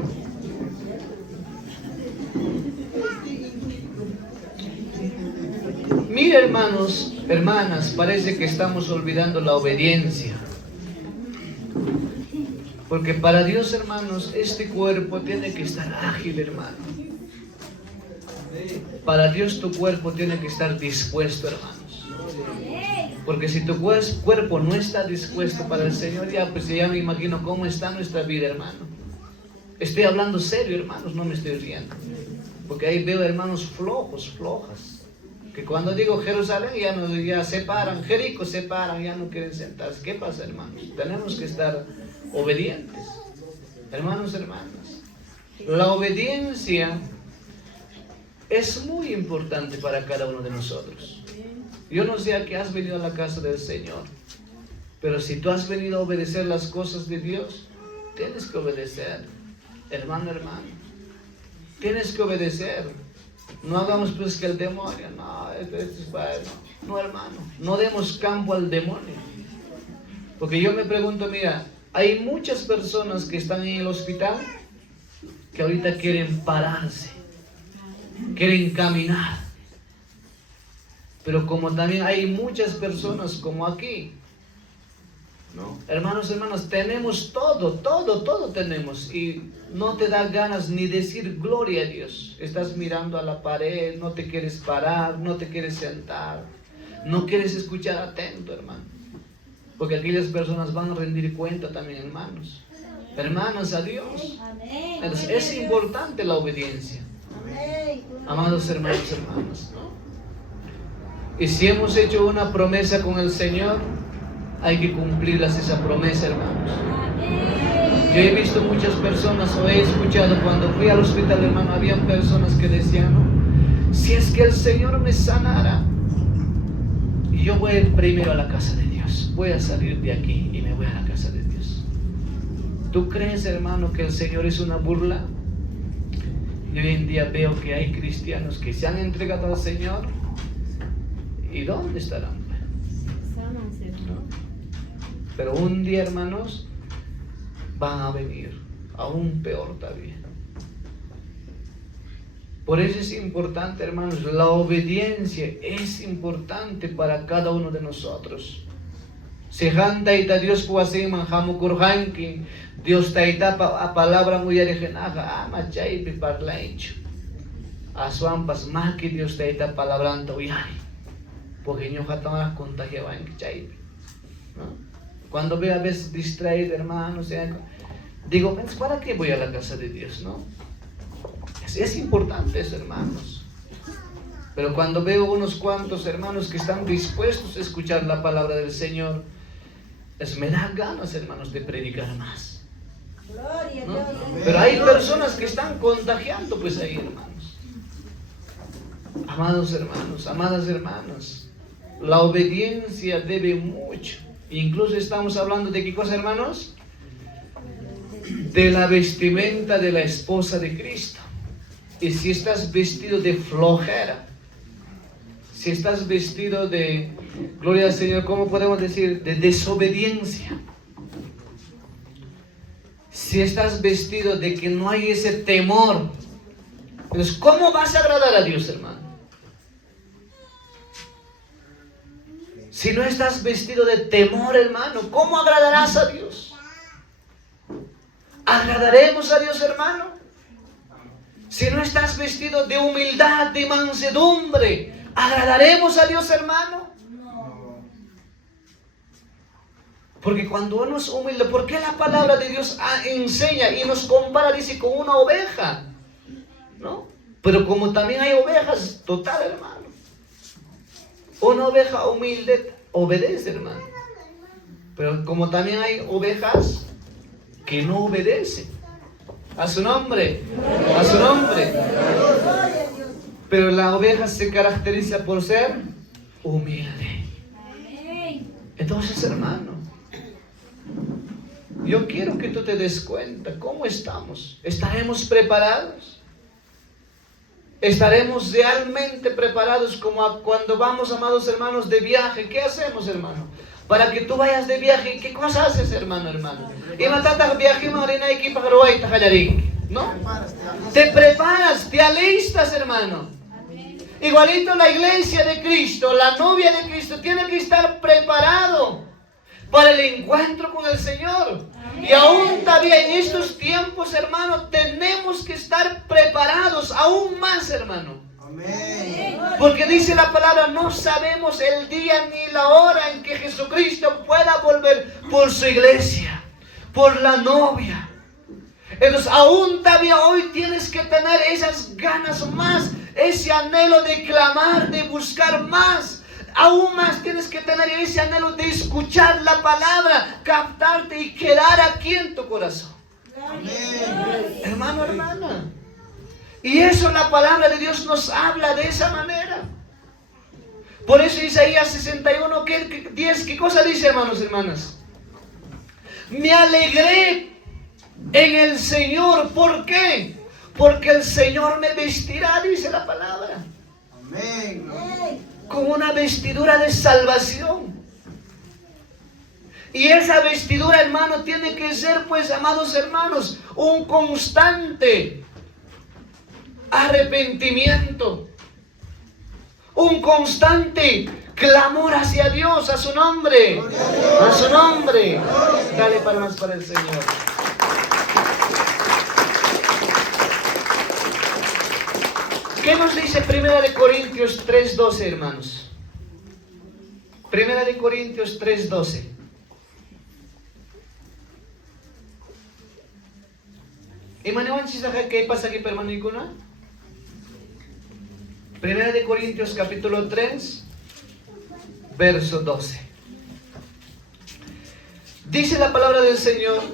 Mira, hermanos, hermanas, parece que estamos olvidando la obediencia. Porque para Dios, hermanos, este cuerpo tiene que estar ágil, hermano. Para Dios tu cuerpo tiene que estar dispuesto, hermanos. Porque si tu cuerpo no está dispuesto para el Señor, ya me imagino cómo está nuestra vida, hermano. Estoy hablando serio, hermanos, no me estoy riendo. Porque ahí veo hermanos flojos, flojas. Que cuando digo Jerusalén ya se paran, Jericó se paran, ya no quieren sentarse. ¿Qué pasa, hermanos? Tenemos que estar obedientes. Hermanos, hermanas. La obediencia es muy importante para cada uno de nosotros. Yo no sé a qué has venido a la casa del Señor, pero si tú has venido a obedecer las cosas de Dios, tienes que obedecer, hermano, hermano. Tienes que obedecer. No hagamos pues que el demonio, no, hermano, no demos campo al demonio. Porque yo me pregunto, mira, hay muchas personas que están en el hospital que ahorita quieren pararse, quieren caminar. Pero como también hay muchas personas como aquí, ¿no? Hermanos, hermanas, tenemos todo tenemos. Y no te da ganas ni decir gloria a Dios. Estás mirando a la pared, no te quieres parar, no te quieres sentar, no quieres escuchar atento, hermano. Porque aquellas personas van a rendir cuenta también, hermanos. Hermanas, a Dios. Entonces, es importante la obediencia. Amados hermanos, hermanas, ¿no? Y si hemos hecho una promesa con el Señor, hay que cumplirlas esa promesa, hermanos. Yo he visto muchas personas, o he escuchado cuando fui al hospital, hermano, habían personas que decían, ¿no? Si es que el Señor me sanara, yo voy primero a la casa de Dios. Voy a salir de aquí y me voy a la casa de Dios. ¿Tú crees, hermano, que el Señor es una burla? Y hoy en día veo que hay cristianos que se han entregado al Señor. ¿Y dónde estarán? ¿No? Pero un día, hermanos, van a venir aún peor todavía. Por eso es importante, hermanos, la obediencia es importante para cada uno de nosotros. Sehan taita Dios puasing manjamu kurhanki, Dios taita a palabra muy arejenaja, ama chaypi parlaincho. Asuampas más que Dios taita palabranta uyari. Porque yo jatamaras contagiaban que chaypi. Cuando veo a veces distraído, hermanos, digo, ¿para qué voy a la casa de Dios, no? Es importante eso, hermanos. Pero cuando veo unos cuantos hermanos que están dispuestos a escuchar la palabra del Señor, me da ganas, hermanos, de predicar más. Gloria a ¿No? Dios. Pero hay personas que están contagiando pues ahí, hermanos. Amados hermanos, amadas hermanas, la obediencia debe mucho. Incluso estamos hablando de qué cosa, hermanos, de la vestimenta de la esposa de Cristo. Y si estás vestido de flojera, si estás vestido de, gloria al Señor, ¿cómo podemos decir? De desobediencia. Si estás vestido de que no hay ese temor, entonces, ¿cómo vas a agradar a Dios, hermano? Si no estás vestido de temor, hermano, ¿cómo agradarás a Dios? ¿Agradaremos a Dios, hermano? Si no estás vestido de humildad, de mansedumbre, ¿agradaremos a Dios, hermano? Porque cuando uno es humilde, ¿por qué la palabra de Dios enseña y nos compara, dice, con una oveja? ¿No? Pero como también hay ovejas, total, hermano. Una oveja humilde obedece, hermano. Pero como también hay ovejas que no obedecen. A su nombre, a su nombre. Pero la oveja se caracteriza por ser humilde. Entonces, hermano, yo quiero que tú te des cuenta cómo estamos. ¿Estaremos preparados? ¿Estaremos realmente preparados como cuando vamos, amados hermanos, de viaje? ¿Qué hacemos, hermano? Para que tú vayas de viaje, ¿qué cosa haces, hermano? Y matatas viaje, marina y ¿no? Te preparas, te alistas, hermano. Igualito la iglesia de Cristo, la novia de Cristo, tiene que estar preparado para el encuentro con el Señor. Y aún todavía en estos tiempos, hermano, tenemos que estar preparados aún más, hermano. Porque dice la palabra, no sabemos el día ni la hora en que Jesucristo pueda volver por su iglesia, por la novia. Entonces aún todavía hoy tienes que tener esas ganas más, ese anhelo de clamar, de buscar más. Aún más tienes que tener ese anhelo de escuchar la palabra, captarte y quedar aquí en tu corazón. Hermano, hermana. Y eso la palabra de Dios nos habla de esa manera. Por eso Isaías 61, 10, ¿qué cosa dice, hermanos, hermanas? Me alegré en el Señor. ¿Por qué? Porque el Señor me vestirá, dice la palabra. Amén. Con una vestidura de salvación. Y esa vestidura, hermano, tiene que ser, pues, amados hermanos, un constante arrepentimiento, un constante clamor hacia Dios, a su nombre, a su nombre. Dale palmas para el Señor. ¿Qué nos dice 1 Corintios 3:12, hermanos? 1 Corintios 3:12. Imanewan sisakay kay pasagi permanikuna? 1 Corintios capítulo 3, verso 12. Dice la palabra del Señor: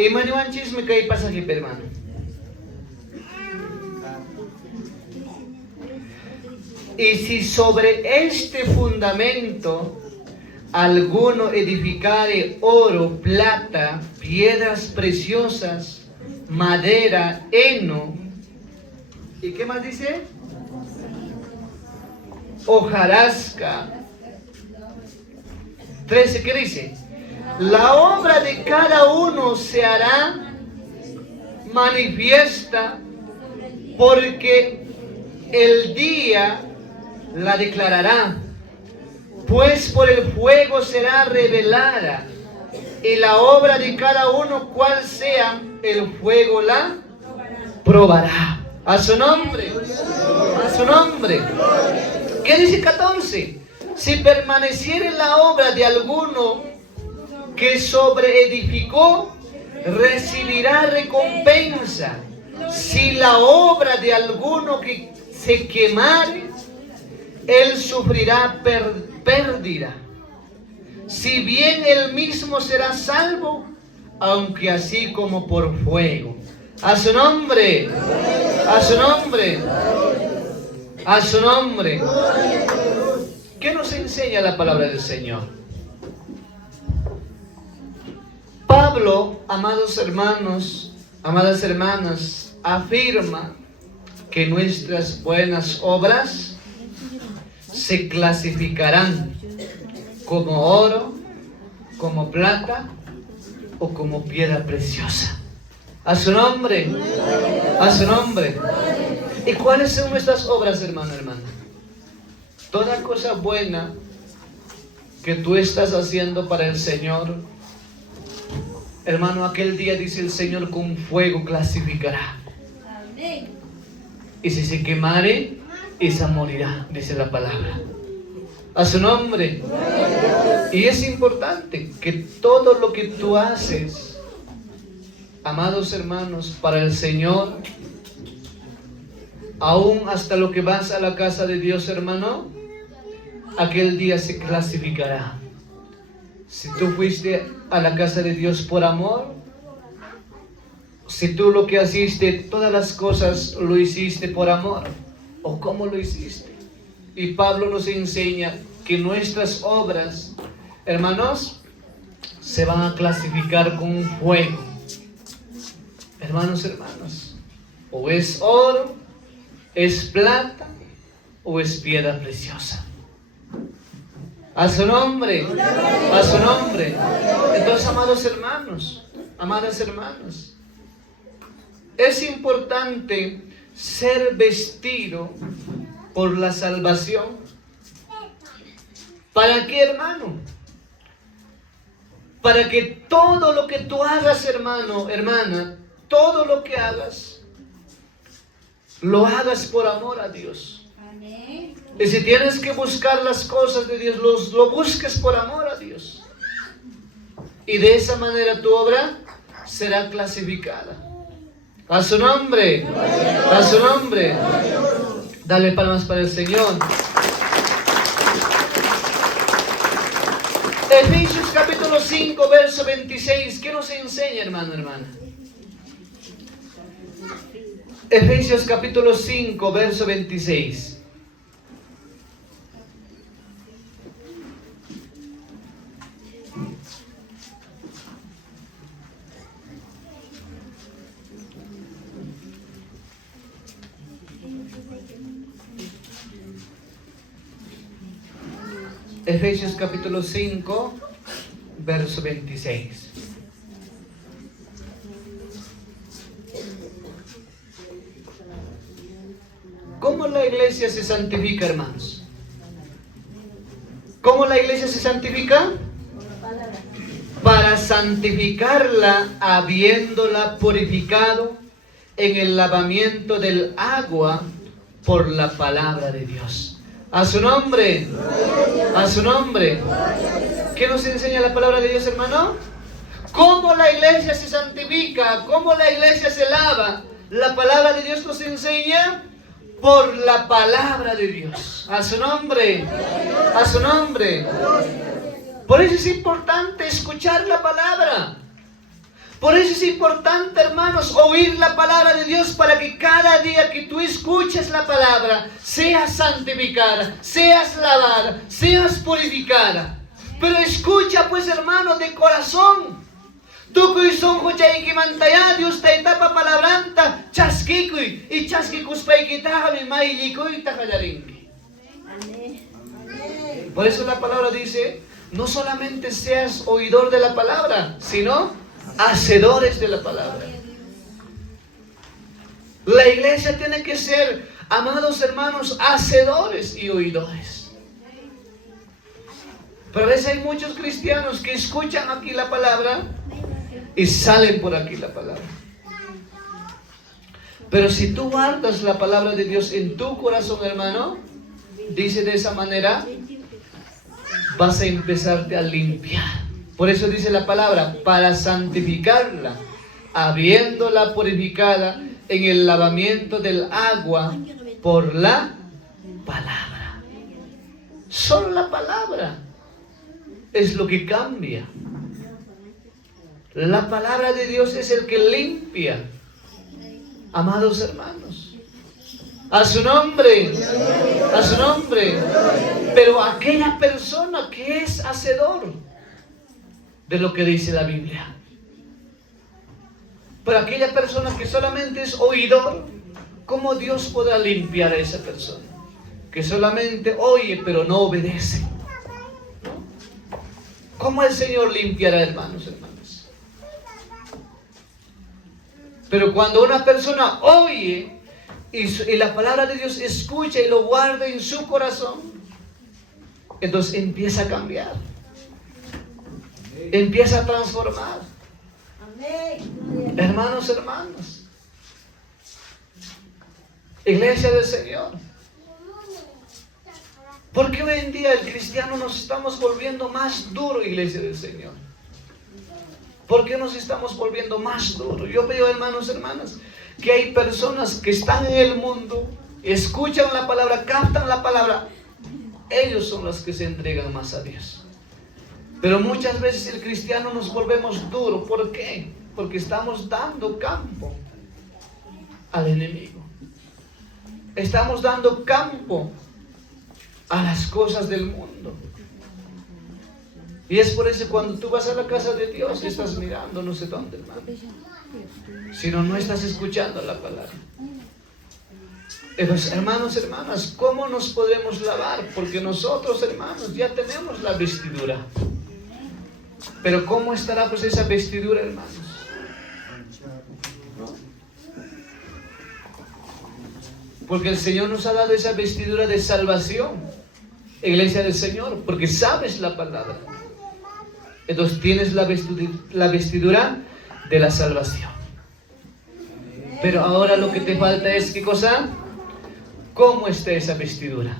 Imanewan chisme kay pasagi permano. Y si sobre este fundamento alguno edificare oro, plata, piedras preciosas, madera, heno, ¿y qué más dice? Hojarasca. 13, ¿qué dice? La obra de cada uno se hará manifiesta, porque el día la declarará, Pues por el fuego será revelada, y la obra de cada uno cual sea, el fuego la probará. A su nombre, a su nombre. ¿Qué dice 14? Si permaneciera en la obra de alguno que sobreedificó, recibirá recompensa. Si la obra de alguno que se quemare, él sufrirá pérdida. Si bien él mismo será salvo, aunque así como por fuego. A su nombre, a su nombre, a su nombre. ¿Qué nos enseña la palabra del Señor? Pablo, amados hermanos, amadas hermanas, afirma que nuestras buenas obras se clasificarán como oro, como plata o como piedra preciosa. A su nombre, a su nombre. ¿Y cuáles son nuestras obras, hermano, hermana? Toda cosa buena que tú estás haciendo para el Señor, hermano, aquel día dice el Señor, con fuego clasificará. Y si se quemare, esa morirá, dice la palabra. A su nombre. Y es importante que todo lo que tú haces, amados hermanos, para el Señor, aún hasta lo que vas a la casa de Dios, hermano, aquel día se clasificará. Si tú fuiste a la casa de Dios por amor, si tú lo que hiciste, todas las cosas lo hiciste por amor, o cómo lo hiciste. Y Pablo nos enseña que nuestras obras, hermanos, se van a clasificar con un fuego. Hermanos, hermanas, o es oro, es plata, o es piedra preciosa. A su nombre, a su nombre. Entonces, amados hermanos, amadas hermanas, es importante ser vestido por la salvación. ¿Para qué, hermano? Para que todo lo que tú hagas, hermano, hermana, todo lo que hagas, lo hagas por amor a Dios. Amén. Y si tienes que buscar las cosas de Dios, lo busques por amor a Dios. Y de esa manera tu obra será clasificada. A su nombre, a su nombre. Dale palmas para el Señor. Efesios capítulo 5, verso 26. ¿Qué nos enseña, hermano, hermana? Efesios capítulo 5, verso 26. Efesios capítulo 5, verso 26. ¿Cómo la iglesia se santifica, hermanos? ¿Cómo la iglesia se santifica? Para santificarla, habiéndola purificado en el lavamiento del agua por la palabra de Dios. A su nombre, a su nombre. ¿Qué nos enseña la palabra de Dios, hermano? ¿Cómo la iglesia se santifica? ¿Cómo la iglesia se lava? La palabra de Dios nos enseña por la palabra de Dios. A su nombre, a su nombre. Por eso es importante escuchar la palabra. Por eso es importante, hermanos, oír la palabra de Dios, para que cada día que tú escuches la palabra, seas santificada, seas lavada, seas purificada. Pero escucha, pues, hermano, de corazón. Tú que son joyay que mantaya, Dios te tapa palabranta, chasquicui, y chasquicus paiquitaja, mi mailicoy tajayarinqui. Por eso la palabra dice, no solamente seas oidor de la palabra, sino hacedores de la palabra. La iglesia tiene que ser, amados hermanos, hacedores y oidores. Pero a veces hay muchos cristianos que escuchan aquí la palabra y salen por aquí la palabra. Pero si tú guardas la palabra de Dios en tu corazón, hermano, dice de esa manera, vas a empezarte a limpiar. Por eso dice la palabra, para santificarla, habiéndola purificada en el lavamiento del agua por la palabra. Solo la palabra es lo que cambia. La palabra de Dios es el que limpia. Amados hermanos, a su nombre, a su nombre. Pero aquella persona que es hacedor de lo que dice la Biblia, pero aquella persona que solamente es oidor, ¿cómo Dios podrá limpiar a esa persona? Que solamente oye pero no obedece. ¿Cómo el Señor limpiará, hermanos, hermanas? Pero cuando una persona oye y la palabra de Dios escucha y lo guarda en su corazón, entonces empieza a cambiar, empieza a transformar. Hermanos, hermanas, iglesia del Señor, ¿por qué hoy en día el cristiano nos estamos volviendo más duro, iglesia del Señor? ¿Por qué nos estamos volviendo más duros? Yo veo, hermanos, hermanas, que hay personas que están en el mundo, escuchan la palabra, captan la palabra, ellos son los que se entregan más a Dios. Pero muchas veces el cristiano nos volvemos duros. ¿Por qué? Porque estamos dando campo al enemigo. Estamos dando campo a las cosas del mundo. Y es por eso cuando tú vas a la casa de Dios, estás mirando no sé dónde, hermano. Sino no estás escuchando la palabra. Entonces, hermanos, hermanas, ¿cómo nos podemos lavar? Porque nosotros, hermanos, ya tenemos la vestidura. Pero ¿cómo estará pues esa vestidura, hermanos? ¿No? Porque el Señor nos ha dado esa vestidura de salvación, iglesia del Señor, porque sabes la palabra. Entonces tienes la vestidura de la salvación. Pero ahora lo que te falta es, ¿qué cosa? ¿Cómo está esa vestidura?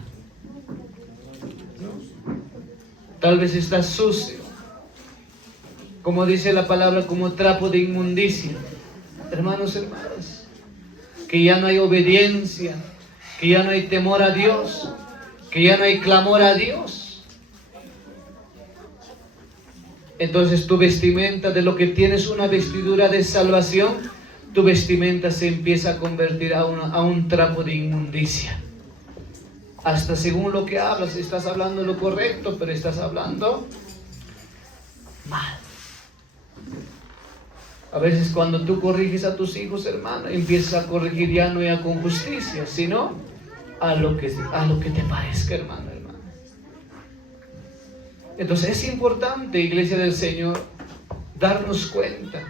Tal vez está sucio, como dice la palabra, como trapo de inmundicia. Hermanos, hermanas, que ya no hay obediencia, que ya no hay temor a Dios, que ya no hay clamor a Dios. Entonces tu vestimenta, de lo que tienes una vestidura de salvación, tu vestimenta se empieza a convertir a un trapo de inmundicia. Hasta según lo que hablas, estás hablando lo correcto, pero estás hablando mal. A veces cuando tú corriges a tus hijos, hermano, empiezas a corregir ya no ya con justicia, sino a lo que te parezca, hermano. Entonces es importante, iglesia del Señor, darnos cuenta.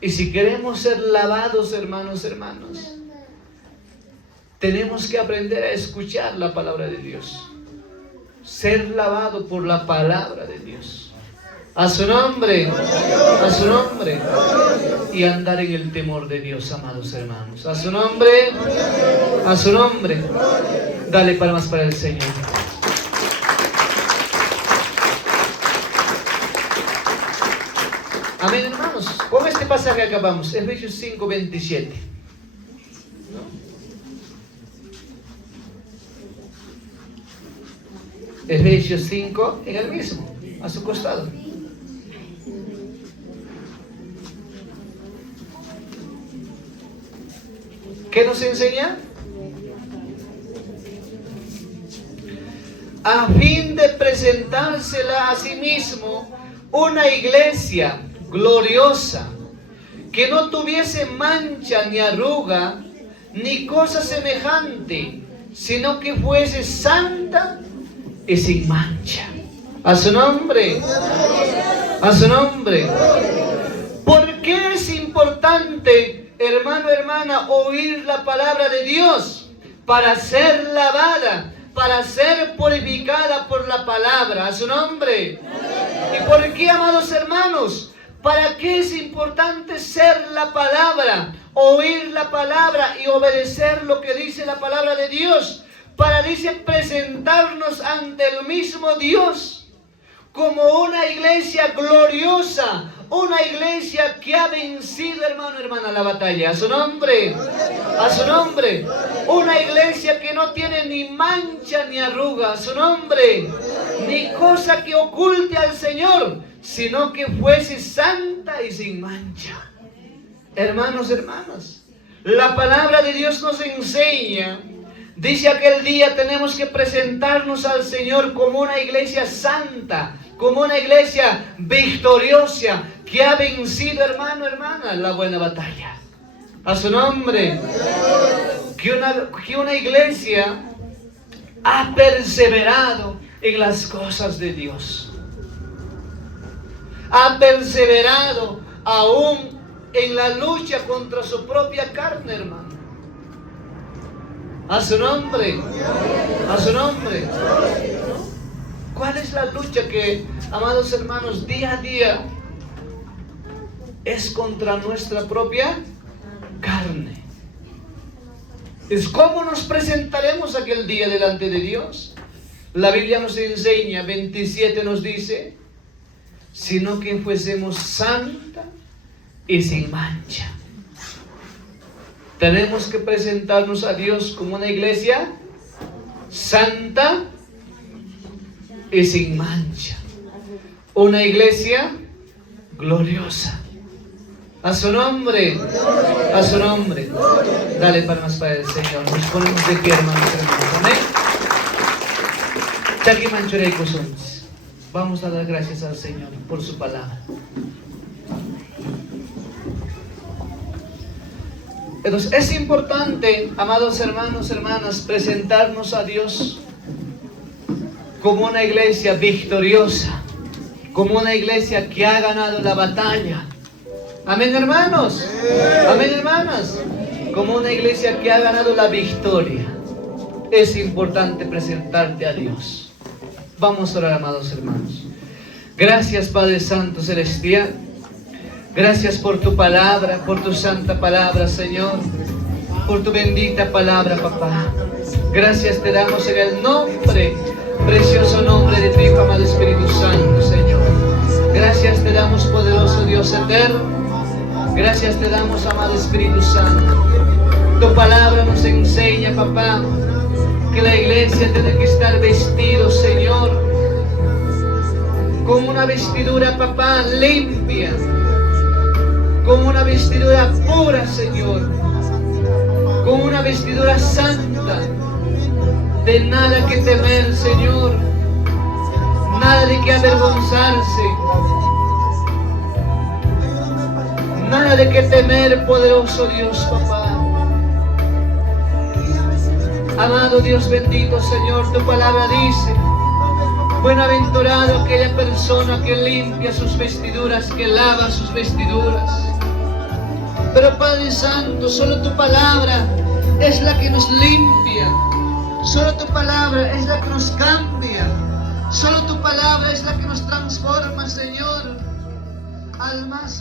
Y si queremos ser lavados, hermanos, tenemos que aprender a escuchar la palabra de Dios. Ser lavado por la palabra de Dios. A su nombre, a su nombre. Y andar en el temor de Dios, amados hermanos. A su nombre, a su nombre. Dale palmas para el Señor. Amén, hermanos. Con este pasaje acabamos. Efesios 5, 27. Efesios 5, en el mismo, a su costado. ¿Qué nos enseña? A fin de presentársela a sí mismo una iglesia gloriosa, que no tuviese mancha ni arruga, ni cosa semejante, sino que fuese santa y sin mancha. A su nombre, a su nombre. ¿Por qué es importante, hermano, hermana, oír la palabra de Dios? Para ser lavada, para ser purificada por la palabra. A su nombre. ¿Y por qué, amados hermanos? ¿Para qué es importante ser la palabra? Oír la palabra y obedecer lo que dice la palabra de Dios. Para, dice, presentarnos ante el mismo Dios como una iglesia gloriosa, una iglesia que ha vencido, hermano, hermana, la batalla. A su nombre, a su nombre. Una iglesia que no tiene ni mancha ni arruga, a su nombre, ni cosa que oculte al Señor, sino que fuese santa y sin mancha. Hermanos, hermanas, la palabra de Dios nos enseña. Dice, aquel día tenemos que presentarnos al Señor como una iglesia santa, como una iglesia victoriosa, que ha vencido, hermano, hermana, la buena batalla. A su nombre. Que una iglesia ha perseverado en las cosas de Dios. Ha perseverado aún en la lucha contra su propia carne, hermano. A su nombre, a su nombre. ¿Cuál es la lucha que, amados hermanos, día a día es contra nuestra propia carne? Es cómo nos presentaremos aquel día delante de Dios. La Biblia nos enseña, 27 nos dice, sino que fuésemos santa y sin mancha. Tenemos que presentarnos a Dios como una iglesia santa y sin mancha. Una iglesia gloriosa. A su nombre. A su nombre. Dale palmas para el Señor. Nos ponemos de pie, hermanos. Amén. Chaki Manchurei Kusuns. Vamos a dar gracias al Señor por su palabra. Entonces es importante, amados hermanos, hermanas, presentarnos a Dios como una iglesia victoriosa, como una iglesia que ha ganado la batalla. Amén, hermanos. Amén, hermanas. Como una iglesia que ha ganado la victoria. Es importante presentarte a Dios. Vamos a orar, amados hermanos. Gracias, Padre Santo Celestial. Gracias por tu palabra, por tu santa palabra, Señor. Por tu bendita palabra, papá. Gracias te damos en el nombre, precioso nombre de tu Hijo, amado Espíritu Santo, Señor. Gracias te damos, poderoso Dios eterno. Gracias te damos, amado Espíritu Santo. Tu palabra nos enseña, papá, que la iglesia tiene que estar vestido, Señor, con una vestidura, papá, limpia, con una vestidura pura, Señor, con una vestidura santa, de nada que temer, Señor, nada de que avergonzarse, nada de que temer, poderoso Dios, papá. Amado Dios bendito, Señor, tu palabra dice, bienaventurado aquella persona que limpia sus vestiduras, que lava sus vestiduras. Pero Padre Santo, solo tu palabra es la que nos limpia. Solo tu palabra es la que nos cambia. Solo tu palabra es la que nos transforma, Señor, al más